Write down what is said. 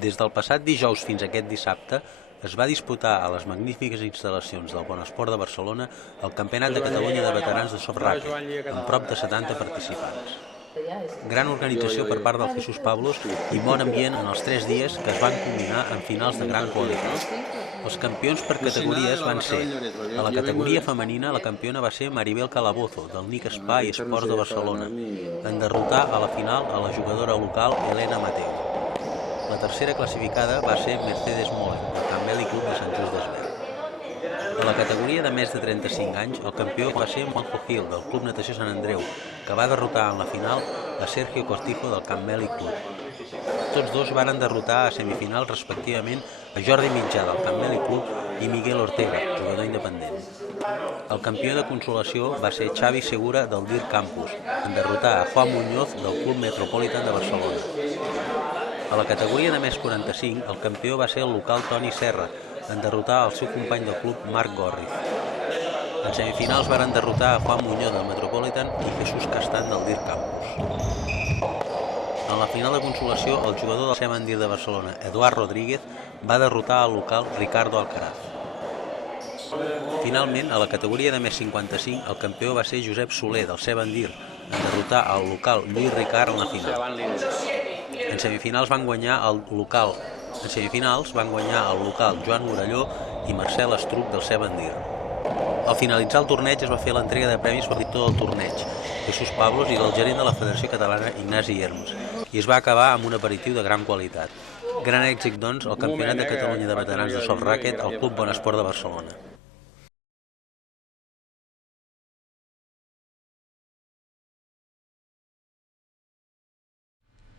Des del passat dijous fins aquest dissabte es va disputar a les magnífiques instal·lacions del Bon Esport de Barcelona el Campionat de Catalunya de Veterans de Soft Ràquet, amb prop de 70 participants. Gran organització per part del Jesús Pablos i bon ambient en els 3 dies que es van combinar en finals de gran qualitat. Els campions per categories van ser: a la categoria femenina la campiona va ser Maribel Calabozo, del NIC Espai Esports de Barcelona, en derrotar a la final a la jugadora local Elena Mateu. La tercera classificada va ser Mercedes Molen, del Campbell Club de Sant Just Desvern. A la categoria de més de 35 anys, el campió va ser Monjo Gil, del Club Natació Sant Andreu, que va derrotar en la final a Sergio Cortijo, del Campbell Club. Tots dos varen derrotar a semifinals respectivament a Jordi Mitjà, del Campbell Club, i Miguel Ortega, jugador independent. El campió de consolació va ser Xavi Segura, del DIR Campus, en derrotar a Juan Muñoz, del Club Metropolitan de Barcelona. A la categoria de més 45, el campió va ser el local Toni Serra, en derrotar el seu company del club Marc Gorriz. En semifinals varen derrotar a Juan Muñoz, del Metropolitan, i Jesús Castan, del DIR Campus. En la final de consolació, el jugador del Semandir de Barcelona, Eduard Rodríguez, va derrotar al local Ricardo Alcaraz. Finalment, a la categoria de més 55, el campió va ser Josep Soler, del Semandir, en derrotar al local Lluís Ricard en la final. En semifinals van guanyar el local Joan Morelló i Marcel Estruc, del Semandir. Al finalitzar el torneig es va fer l'entrega de premis pel director del torneig, Jesús Pablos, i del gerent de la Federació Catalana, Ignasi Herms, i es va acabar amb un aperitiu de gran qualitat. Gran èxit, doncs, al Campionat de Catalunya de Veterans de Soft Ràquet al Club Bon Esport de Barcelona.